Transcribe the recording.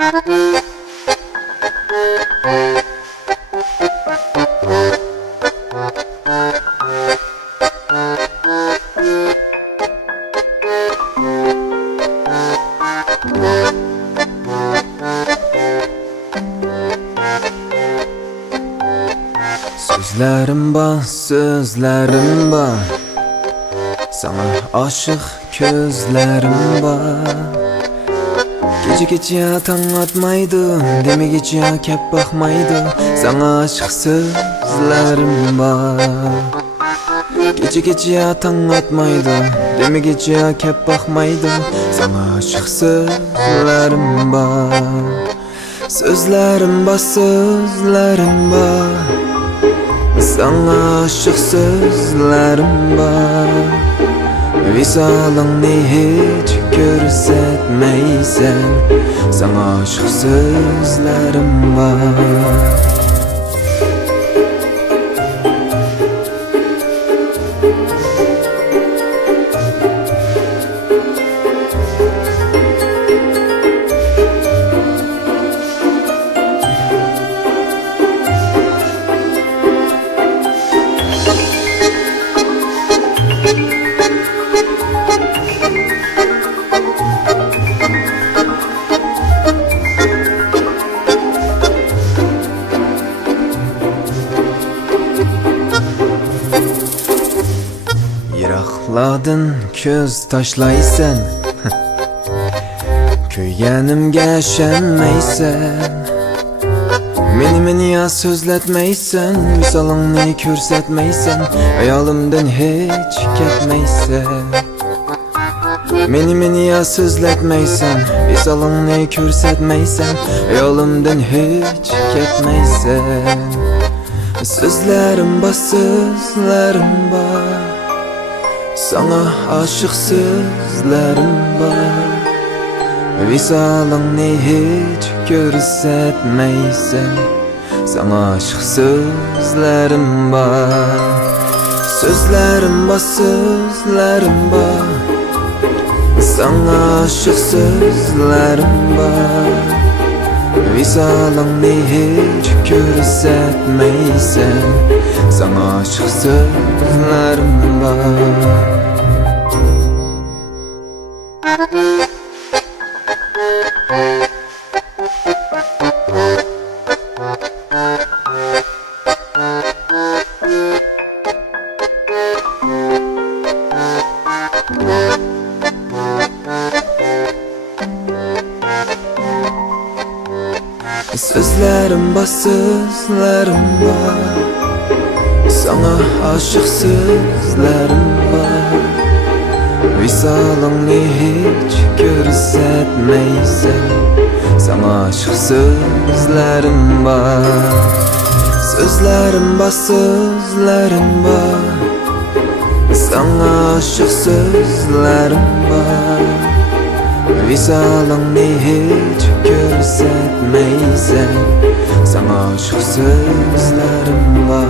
Sözlerim var, sözlerim var. Sana aşık gözlerim var. Gece gece tan atmaydı, deme gece kep bakmaydı. Sana aşık sözlerim var. Gece gece tan atmaydı, deme gece kep bakmaydı. Sana aşık sözlerim var. Sözlerim var, sözlerim var. Sana aşık sözlerim var. Visalını hiç görsetmeysen. Sana aşık sözlerim var. Yırakladın köz taşlaysan. Köygenimge şenmeysen. Meni ya sözletmeysen. Visalını körsetmeysen. Hayalimden hiç ketmeysen. Meni ya sözletmeysen. Visalını körsetmeysen. Hayalimden hiç ketmeysen. Sözlerim var, sözlerim var. Sana aşık sözlerim var. Visalını hiç görsetmeysen. Sana aşık sözlerim var. Sözlerim var, sözlerim var. Sana aşık sözlerim var. Visalını hiç görsetmeysen. Sana aşık sözlerim var. Sözlerim var, sözlerim var. Sana aşık sözlerim var. Visalını hiç görsetmeysen. Sana aşık sözlerim var. Sözlerim var, sözlerim var. Sana aşık sözlerim var. Visalını hiç görsetmeysen. Sana aşık sözlerim var.